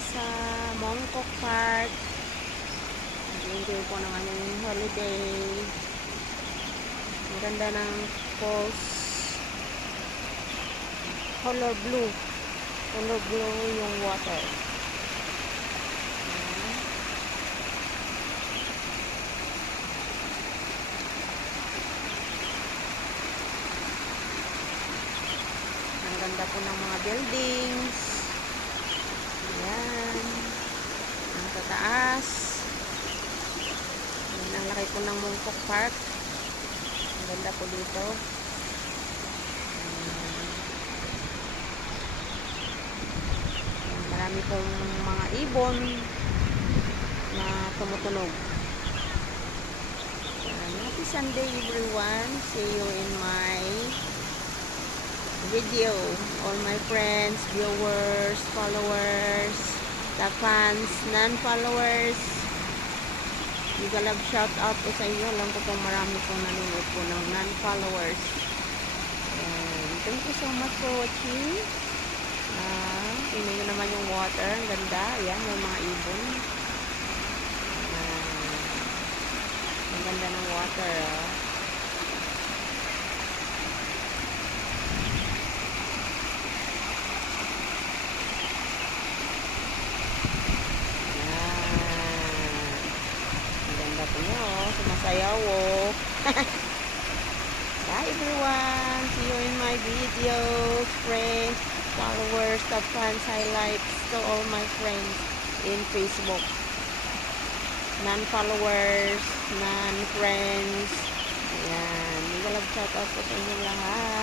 sa Mongkok Park. Enjoy po naman yung holiday. Ang ganda ng falls. Color blue. Color blue yung water. Ang ganda po ng mga buildings. Ayan. Ang tataas. Ayan, ang laki po ng Mongkok Park. Ang ganda po dito. Marami pong mga ibon na tumutunog. Happy Sunday everyone. See you in my video. All my friends, viewers, followers, the fans, non-followers. Big love shout out po sa inyo. Alam ko pong marami pong nanonood po ng non-followers. Thank you so much for watching. Tingnan nyo naman yung water. Ang ganda. Ayan, may mga ibon. Ang ganda ng water. Ang ganda po nyo. Sumasayaw. Bye everyone. See you in my videos. Friends, followers, the fans, highlights to all my friends in Facebook. Non-followers, non-friends. Ayan. Big love shout out po sa inyo lahat.